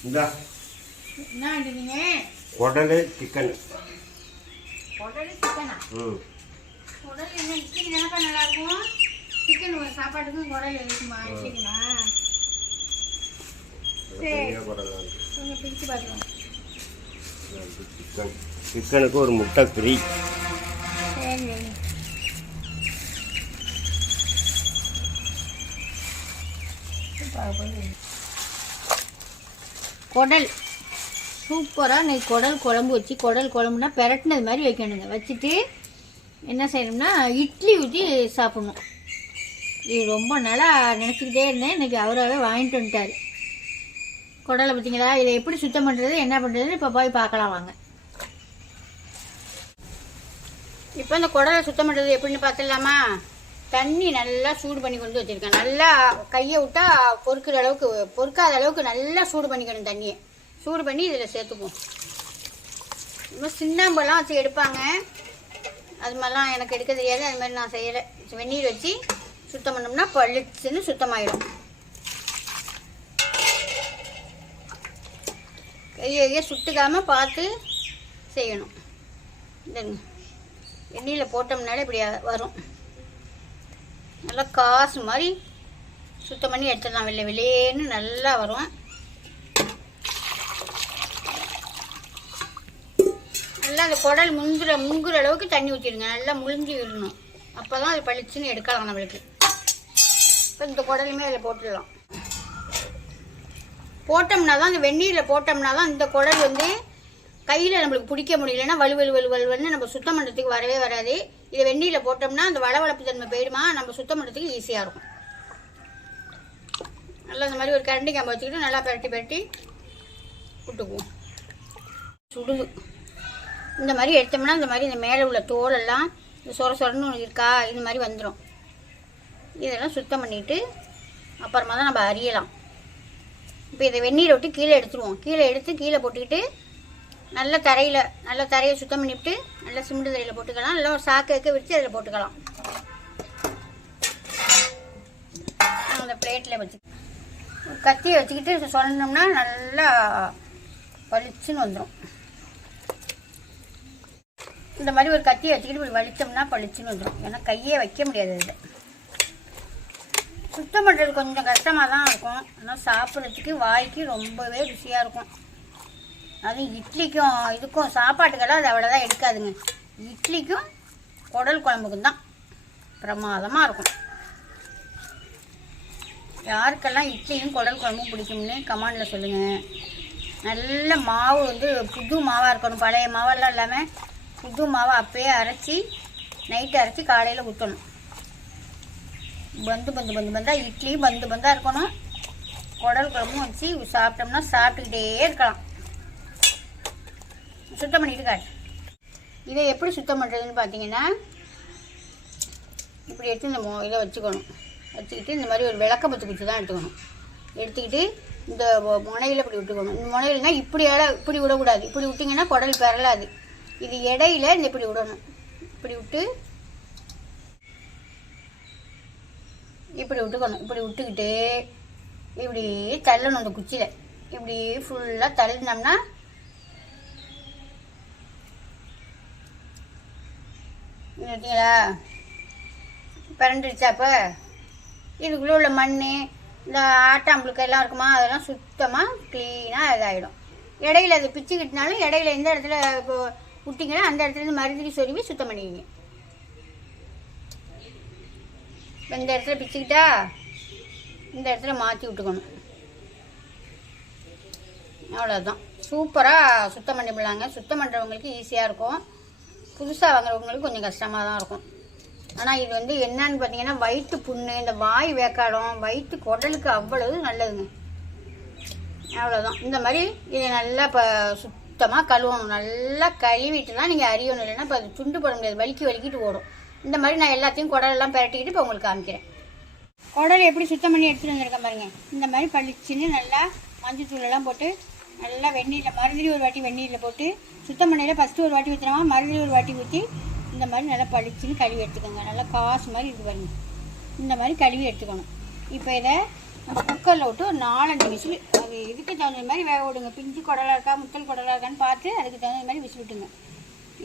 இந்தா. குடல் சிக்கன் ம். சாப்பாட்டுக்கும் குடல் இருக்குமா? சரிம்மா சரி. பெரிய குடல் தான் இருக்கு. கொஞ்சம் பிரித்து பார்க்கலாம். இது சிக்கன் சிக்கனுக்கு ஒரு முட்டை ஃப்ரீ குடல். சூப்பராக இன்னைக்கு குடல் குழம்பு வச்சு குடல் குழம்புனா பெரட்டினது மாதிரி வைக்கணுங்க. வச்சுட்டு என்ன செய்யணும்னா இட்லி ஊற்றி சாப்பிடணும். இது ரொம்ப நாளாக நினச்சிக்கிட்டே இருந்தேன். இன்னைக்கு அவராகவே வாங்கிட்டு வந்துட்டார். குடலை பார்த்தீங்களா? இதை எப்படி சுத்தம் பண்ணுறது என்ன பண்ணுறதுன்னு இப்போ போய் பார்க்கலாம் வாங்க. இப்போ இந்த குடலை சுத்தம் பண்ணுறது எப்படின்னு பார்த்துடலாமா? தண்ணி நல்லா சூடு பண்ணி கொண்டு வச்சுருக்கேன். நல்லா கையை விட்டா பொறுக்கிற அளவுக்கு பொறுக்காத அளவுக்கு நல்லா சூடு பண்ணிக்கணும் தண்ணியை. சூடு பண்ணி இதில் சேர்த்துக்குவோம். இன்னும் சின்னாம்பெல்லாம் வச்சு எடுப்பாங்க. அது மாதிரிலாம் எனக்கு எடுக்க தெரியாது. அது மாதிரி நான் செய்கிறேன் வெந்நீர் வச்சு சுத்தம் பண்ணோம்னா பளிச்சுன்னு சுத்தமாயிடும். கையை சுட்டுக்காமல் பார்த்து செய்யணும். இந்தங்க. எண்ணெயில் போட்டோம்னாலே இப்படி வரும். நல்லா காசு மாதிரி சுத்தம் பண்ணி எடுத்துடலாம். வெள்ளை வெளியேன்னு நல்லா வரும். நல்லா அந்த குடல் முந்துற முங்குற அளவுக்கு தண்ணி ஊற்றிடுங்க நல்லா முழிஞ்சு விடணும். அப்போ தான் அது பளிச்சுன்னு எடுக்கலாம் நம்மளுக்கு. இப்போ இந்த குடலுமே அதில் போட்டுடலாம். போட்டோம்னா தான் அந்த வெந்நீரில் போட்டோம்னா தான் இந்த குடல் வந்து கையில் நம்மளுக்கு பிடிக்க முடியலன்னா வலு வலு வலு வலுவன்னு நம்ம சுத்தம் பண்ணுறதுக்கு வரவே வராது. இதை வெந்நீரில் போட்டோம்னா அந்த வளவளப்பு தன்மை போயிடுமா? நம்ம சுத்தம் பண்ணுறதுக்கு ஈஸியாக இருக்கும். நல்லா இந்த மாதிரி ஒரு கரண்டி கம்பை வச்சுக்கிட்டு நல்லா பரட்டி பரட்டி விட்டுக்குவோம். சுடுது இந்த மாதிரி எடுத்தோம்னா இந்த மாதிரி இந்த மேலே உள்ள தோலெல்லாம் இந்த சொர சொரன்னு ஒன்று இருக்கா? இந்த மாதிரி வந்துடும் இதெல்லாம் சுத்தம் பண்ணிட்டு அப்புறமா தான் நம்ம அரியலாம். இப்போ இதை வெந்நீரை விட்டு கீழே எடுத்துருவோம். கீழே எடுத்து கீழே போட்டுக்கிட்டு நல்ல தரையில் நல்ல தரையை சுத்தம் பண்ணிவிட்டு நல்ல சிமெண்ட் தரையில் போட்டுக்கலாம். நல்லா ஒரு சாக்கு வைக்க விரித்து அதில் போட்டுக்கலாம். அந்த பிளேட்டில் வச்சு கத்தியை வச்சுக்கிட்டு சொன்னோம்னா நல்லா பளிச்சுன்னு வந்துடும் இந்த மாதிரி ஒரு கத்தியை வச்சுக்கிட்டு இப்படி வலித்தோம்னா பளிச்சுன்னு வந்துடும் ஏன்னா கையே வைக்க முடியாது இதில் சுத்தம் பண்ணுறது கொஞ்சம் கஷ்டமாக தான் இருக்கும். ஆனால் சாப்பிட்றதுக்கு வாய்க்கு ரொம்பவே ருசியாக இருக்கும். அதுவும் இட்லிக்கும் இதுக்கும் சாப்பாட்டுக்கெல்லாம் அது அவ்வளோதான் எடுக்காதுங்க. இட்லிக்கும் குடல் குழம்புக்கும் தான். பிரமாதமாக இருக்கும். யாருக்கெல்லாம் இட்லியும் குடல் குழம்பும் பிடிக்கும்னு கமாண்டில் சொல்லுங்கள் நல்ல மாவு வந்து புது மாவாக இருக்கணும். பழைய மாவெல்லாம் இல்லாமல் புது மாவை அப்பயே அரைச்சி நைட்டு அரைச்சி காலையில் ஊற்றணும் பந்து பந்து பந்து பந்தா. இட்லியும் பந்து பந்தாக இருக்கணும். குடல் குழம்பும் வச்சு சாப்பிட்டோம்னா சாப்பிட்டுக்கிட்டே இருக்கலாம். சுத்தம் பண்ணிட்டு காட்டு இதை எப்படி சுத்தம் பண்ணுறதுன்னு பார்த்தீங்கன்னா இப்படி எடுத்து இந்த மொ- இதை வச்சுக்கணும். வச்சுக்கிட்டு இந்த மாதிரி ஒரு விளக்க பத்து குச்சி தான் எடுத்துக்கணும். எடுத்துக்கிட்டு இந்த முனையில் இப்படி விட்டுக்கணும். இந்த முனையில்னா இப்படி இப்படி விடக்கூடாது. இப்படி விட்டிங்கன்னா குடல் பெறலாது. இது இடையில இந்த இப்படி விடணும். இப்படி விட்டு இப்படி விட்டுக்கணும். இப்படி விட்டுக்கிட்டு இப்படி தள்ளணும் அந்த குச்சியில். இப்படி ஃபுல்லாக தள்ளினோம்னா பார்த்தீங்களா பிறண்டுடுச்சா அப்போ? இதுக்குள்ளே உள்ள மண் இந்த ஆட்டாம்புழுக்க எல்லாம் இருக்குமா? அதெல்லாம் சுத்தமாக க்ளீனாக இதாகிடும் இடையில அது பிச்சுக்கிட்டனாலும் இடையில எந்த இடத்துல இப்போ விட்டிங்கன்னா அந்த இடத்துல இருந்து மருந்துக்கு சொருவி சுத்தம் பண்ணிக்கிங்க இந்த இடத்துல பிச்சுக்கிட்டா இந்த இடத்துல மாற்றி விட்டுக்கணும். அவ்வளோதான் சூப்பராக சுத்தம் பண்ணிவிடலாங்க சுத்தம் பண்ணுறவங்களுக்கு ஈஸியாக இருக்கும். புதுசாக வாங்குறவங்களுக்கு கொஞ்சம் கஷ்டமாக தான் இருக்கும். ஆனால் இது வந்து என்னன்னு பார்த்தீங்கன்னா வயிற்று புண்ணு இந்த வாய் வேக்காடும் வயிற்று குடலுக்கு அவ்வளவு நல்லதுங்க. அவ்வளோதான் இந்த மாதிரி இதை நல்லா இப்போ சுத்தமாக கழுவணும். நல்லா கழுவிட்டு தான் நீங்கள் அறியணும் இல்லைன்னா இப்போ அது துண்டு போட முடியாது. வலிக்கி வலிக்கிட்டு ஓடும். இந்த மாதிரி நான் எல்லாத்தையும் குடலெல்லாம் பிரட்டிக்கிட்டு இப்போ உங்களுக்கு காமிக்கிறேன். குடல் எப்படி சுத்தம் பண்ணி எடுத்துகிட்டு வந்திருக்கேன் பாருங்க. இந்த மாதிரி பளிச்சுன்னு நல்லா மஞ்சள் தூளெல்லாம் போட்டு நல்லா வெந்நீரில் மறுபடியும் ஒரு வாட்டி வெந்நீரில் போட்டு சுத்தம் பண்ணையில் ஃபஸ்ட்டு ஒரு வாட்டி ஊற்றுறோமா மறுபடியும் ஒரு வாட்டி ஊற்றி இந்த மாதிரி நல்லா பளிச்சுன்னு கழுவி எடுத்துக்கோங்க. நல்லா காசு மாதிரி இது பாருங்க இந்த மாதிரி கழுவி எடுத்துக்கணும். இப்போ இதை நம்ம குக்கரில் விட்டு ஒரு நாலஞ்சு விசில் அது இதுக்கு தகுந்த மாதிரி வேக விடுங்க. பிஞ்சு குடலாக இருக்கா முத்தல் குடலாக இருக்கான்னு பார்த்து அதுக்கு தகுந்த மாதிரி விசில் விட்டுங்க.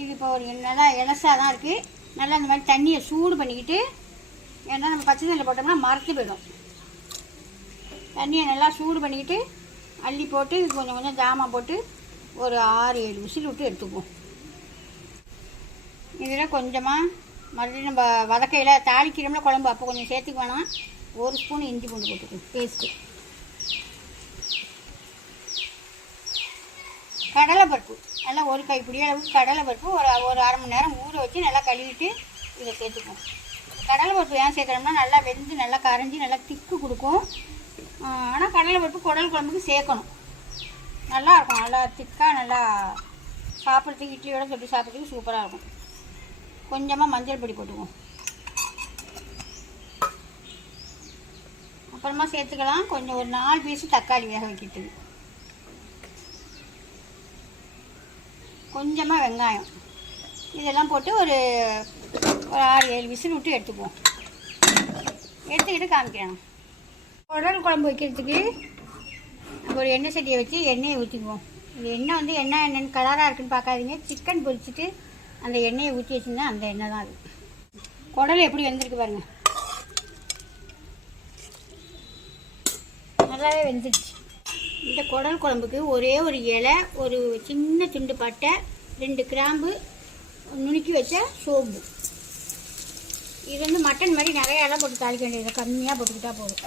இது இப்போ ஒரு நல்லா இலசாக தான் இருக்குது நல்லா இந்த மாதிரி தண்ணியை சூடு பண்ணிக்கிட்டு ஏன்னா நம்ம பச்சை தண்ணியில் போட்டோம்னா மரத்து போயிடும். தண்ணியை நல்லா சூடு பண்ணிக்கிட்டு அள்ளி போட்டு கொஞ்சம் கொஞ்சம் ஜாமான் போட்டு ஒரு ஆறு ஏழு விசில் விட்டு எடுத்துக்குவோம். இதில் கொஞ்சமாக மறுபடியும் நம்ம வதக்கையில் தாளிக்கிறோம்ல குழம்பு அப்போ கொஞ்சம் சேர்த்துக்கு வேணாம். ஒரு ஸ்பூன் இஞ்சி பூண்டு போட்டுக்கணும் பேஸ்ட்டு கடலைப்பருப்பு நல்லா ஒரு கைப்பிடி அளவுக்கு கடலைப்பருப்பு ஒரு ஒரு அரை மணி நேரம் ஊற வச்சு நல்லா கழுவிட்டு இதை சேர்த்துக்குவோம். கடலைப்பருப்பு ஏன் சேர்க்குறோம்னா நல்லா வெந்து நல்லா கரைஞ்சி நல்லா திக்கு கொடுக்கும். ஆனால் கடலைப்பருப்பு குடல் குழம்புக்கு சேர்க்கணும். நல்லா இருக்கும் நல்லா திக்காக நல்லா சாப்பிட்றதுக்கு இட்லியோட சொல்லி சாப்பிட்றதுக்கு சூப்பராக இருக்கும். கொஞ்சமாக மஞ்சள் பொடி போட்டுக்குவோம். அப்புறமா சேர்த்துக்கலாம். கொஞ்சம் ஒரு நாலு பீஸு தக்காளி வேக வைக்கிறதுக்கு கொஞ்சமாக வெங்காயம். இதெல்லாம் போட்டு ஒரு ஒரு ஆறு ஏழு விசில் விட்டு எடுத்துக்குவோம். எடுத்துக்கிட்டு காமிக்கிறேன். உடல் குழம்பு வைக்கிறதுக்கு ஒரு எண்ணெய் சட்டியை வச்சு எண்ணெயை ஊற்றிக்குவோம் இந்த எண்ணெய் வந்து என்ன எண்ணெய்னு கலராக இருக்குன்னு பார்க்காதீங்க. சிக்கன் பொரிச்சிட்டு அந்த எண்ணெயை ஊற்றி வச்சுருந்தா அந்த எண்ணெய் தான் அது. குடல் எப்படி வெந்திருக்கு பாருங்கள் நல்லாவே வெந்துருச்சு. இந்த குடல் குழம்புக்கு ஒரே ஒரு இலை ஒரு சின்ன துண்டு பட்டை ரெண்டு கிராம்பு நுணுக்கி வச்ச சோம்பு. இது வந்து மட்டன் மாதிரி நிறைய இலை போட்டு தாளிக்க வேண்டியது. கம்மியாக போட்டுக்கிட்டா போதும்.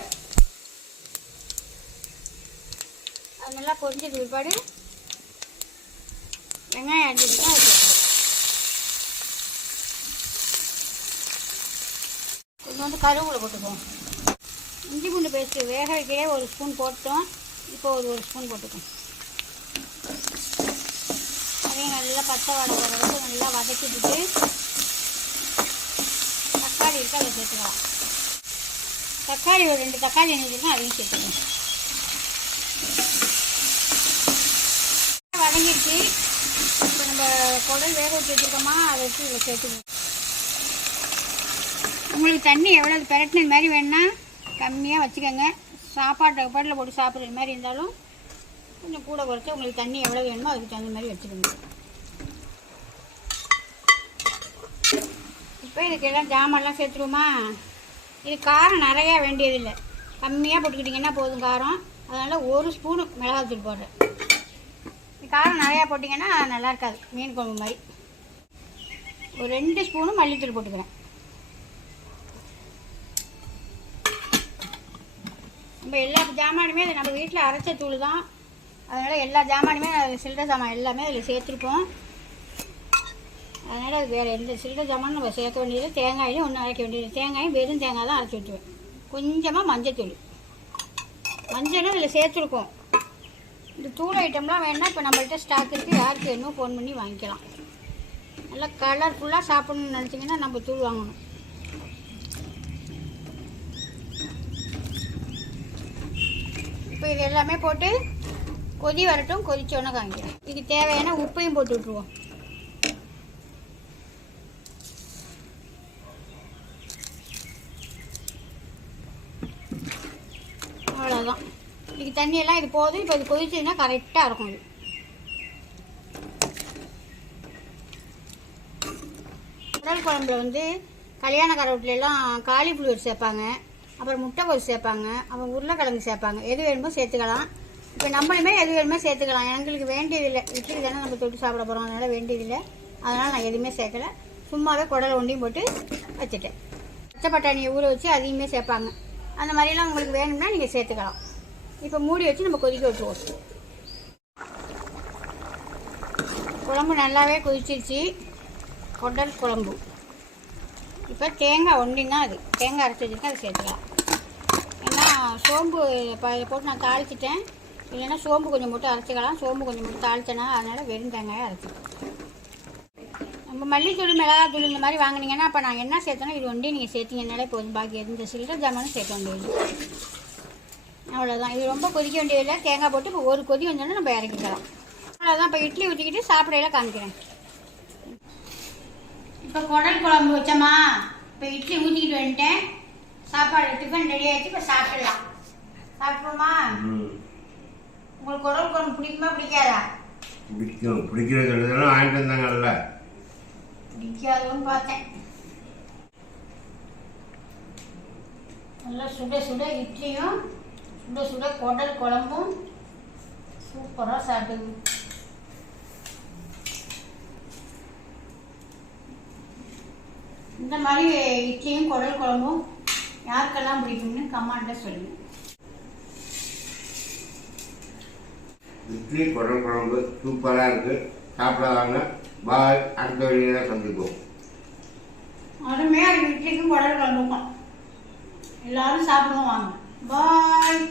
அது நல்லா பொரிஞ்சது பிற்பாடு வெங்காயம் அடிச்சுட்டு அது கொஞ்சம் வந்து கருவேப்பிலை போட்டுக்குவோம். இஞ்சி பூண்டு பேஸ்ட்டு வேக வைக்கவே ஒரு ஸ்பூன் போட்டோம். இப்போ ஒரு ஒரு ஸ்பூன் போட்டுக்கோம் அதையும் நல்லா பச்சை வடை போடுறது நல்லா வதக்கிட்டு தக்காளி இருக்கா அதை சேர்த்துக்கலாம். தக்காளி ஒரு ரெண்டு தக்காளி இருந்துச்சுன்னா அதையும் சேர்த்துக்கணும் வதங்கிடுச்சு இப்போ நம்ம குடல் வேக வச்சு வச்சுருக்கோமா அதை வச்சு இதில் சேர்த்துக்கணும். உங்களுக்கு தண்ணி எவ்வளோ பெரட்டினது மாதிரி வேணுன்னா கம்மியாக வச்சுக்கோங்க. சாப்பாட்டை பாட்டில் போட்டு சாப்பிட்ற மாதிரி இருந்தாலும் கொஞ்சம் கூட குறைச்சி உங்களுக்கு தண்ணி எவ்வளோ வேணுமோ அதுக்கு தகுந்த மாதிரி வச்சுக்கோங்க. இப்போ இதுக்கு எல்லாம் ஜாமான்லாம் சேர்த்துருவோமா? இது காரம் நிறையா வேண்டியதில்லை. கம்மியாக போட்டுக்கிட்டிங்கன்னா போதும் காரம். அதனால் ஒரு ஸ்பூனு மிளகாத்தூள் போடுறேன். காரம் நிறையா போட்டிங்கன்னா நல்லா இருக்காது. மீன் குழம்பு மாதிரி. ஒரு ரெண்டு ஸ்பூனு மல்லித்தூள் போட்டுக்கிறேன். நம்ம எல்லா ஜாமானுமே அது நம்ம வீட்டில் அரைச்ச தூள் தான். அதனால் எல்லா ஜாமானுமே அது சில்லறை சாமான் எல்லாமே அதில் சேர்த்துருக்கோம் அதனால் அது வேறு எந்த சில்லற ஜாமானும் நம்ம சேர்க்க வேண்டியது தேங்காயும் ஒன்றும் அரைக்க வேண்டியது தேங்காயும் வெறும் தேங்காய் தான் அரைச்சி விட்டுருவேன் கொஞ்சமாக மஞ்சத்தூள். மஞ்சளும் இதில் சேர்த்துருக்கோம். இந்த தூள் ஐட்டம்லாம் வேணால் இப்போ நம்மள்கிட்ட ஸ்டாக் இருக்குது யாருக்கு வேணும் ஃபோன் பண்ணி வாங்கிக்கலாம். நல்லா கலர்ஃபுல்லாக சாப்பிட்ணுன்னு நினச்சிங்கன்னா நம்ம தூள் வாங்கணும். இப்போ இது எல்லாமே போட்டு கொதி வரட்டும் கொதிச்சோன்னே காமிக்கிறேன். இதுக்கு தேவையான உப்பையும் போட்டு விட்ருவோம் அவ்வளோதான் இதுக்கு தண்ணியெல்லாம் இது போதும் இப்போ இது கொதிச்சதுன்னா கரெக்டாக இருக்கும் இது. குடல் குழம்புல வந்து கல்யாண வீட்லலாம் காலிஃப்ளவர் சேர்ப்பாங்க அப்புறம் முட்டைக்கோஸ் சேர்ப்பாங்க அப்புறம் உருளைக்கிழங்கு சேர்ப்பாங்க. எது வேணுமோ சேர்த்துக்கலாம். இப்போ நம்மளுமே எது வேணுமோ சேர்த்துக்கலாம். எங்களுக்கு வேண்டியதில்லை. இட்லி தானே நம்ம தொட்டு சாப்பிட போகிறோம் அதனால் வேண்டியதில்லை. அதனால் நான் எதுவுமே சேர்க்கல. சும்மாவே குடல் ஒண்டியும் போட்டு வச்சுட்டேன். பச்சை பட்டாணியை ஊற வச்சு அதையுமே சேர்ப்பாங்க. அந்த மாதிரிலாம் உங்களுக்கு வேணும்னா நீங்கள் சேர்த்துக்கலாம். இப்போ மூடி வச்சு நம்ம கொதிக்க வச்சுருவோம். குழம்பு நல்லாவே கொதிச்சிருச்சு. குடல் குழம்பு. இப்போ தேங்காய் ஒன்றியும் தான் அது. தேங்காய் அரைச்சி வச்சுருக்கேன் அதை சேர்த்துக்கலாம். ஏன்னா சோம்பு இப்போ இதை போட்டு நான் தாளிச்சிட்டேன். இல்லைன்னா சோம்பு கொஞ்சம் போட்டு அரைச்சிக்கலாம். சோம்பு கொஞ்சம் போட்டு தாளிச்சேனா அதனால் வெறும் தேங்காயை அரைச்சிக்கலாம். நம்ம மல்லித்தூள் மிளகாத்தூள் இந்த மாதிரி வாங்கினீங்கன்னா அப்போ நான் என்ன சேர்த்தனோ இது ஒன்றே நீங்கள் சேர்த்தீங்கன்னாலே போதும். பாக்கி எந்த சில்லற ஜாமானும் சேர்க்க வேண்டியது அவ்வளோதான் இது ரொம்ப கொதிக்க வேண்டியதில்லை தேங்காய் போட்டு இப்போ ஒரு கொதி வந்தோன்னா நம்ம இறக்கிக்கலாம். அவ்வளோதான் இப்போ இட்லி ஊற்றிக்கிட்டு சாப்பிடையில காமிக்கிறேன். இப்போ குடல் குழம்பு வச்சோமா இப்போ இட்லி ஊற்றிக்கிட்டு வந்துட்டேன். சாப்பாடு டிஃபன் ரெடி ஆகிடுச்சு இப்போ சாப்பிடலாம். சாப்பிடுமா உங்களுக்கு குடல் குழம்பு பிடிக்குமா பிடிக்காதா? பிடிக்கும். பிடிக்கிறது வாங்கிட்டு வந்தாங்கல்ல. பிடிக்காதுன்னு பார்த்தேன். நல்லா சுட சுட இட்லியும் சுட சுட குடல் குழம்பும் சூப்பராக சாப்பிட்டு இந்த மாதிரி இட்லியும் குடல் குழம்பும் யாருக்கெல்லாம் பிடிக்கும்னு கமெண்ட்டில் சொல்லுங்கள் இட்லி குடல் குழம்பு சூப்பராக இருக்குது சாப்பிட வாங்க பாய் அடுத்த வழியில் சந்திப்போம். அருமையாக இருக்கு. இட்லிக்கும் குடல் குழம்புக்கும். எல்லாரும் சாப்பிடுவோம் வாங்க. பாய்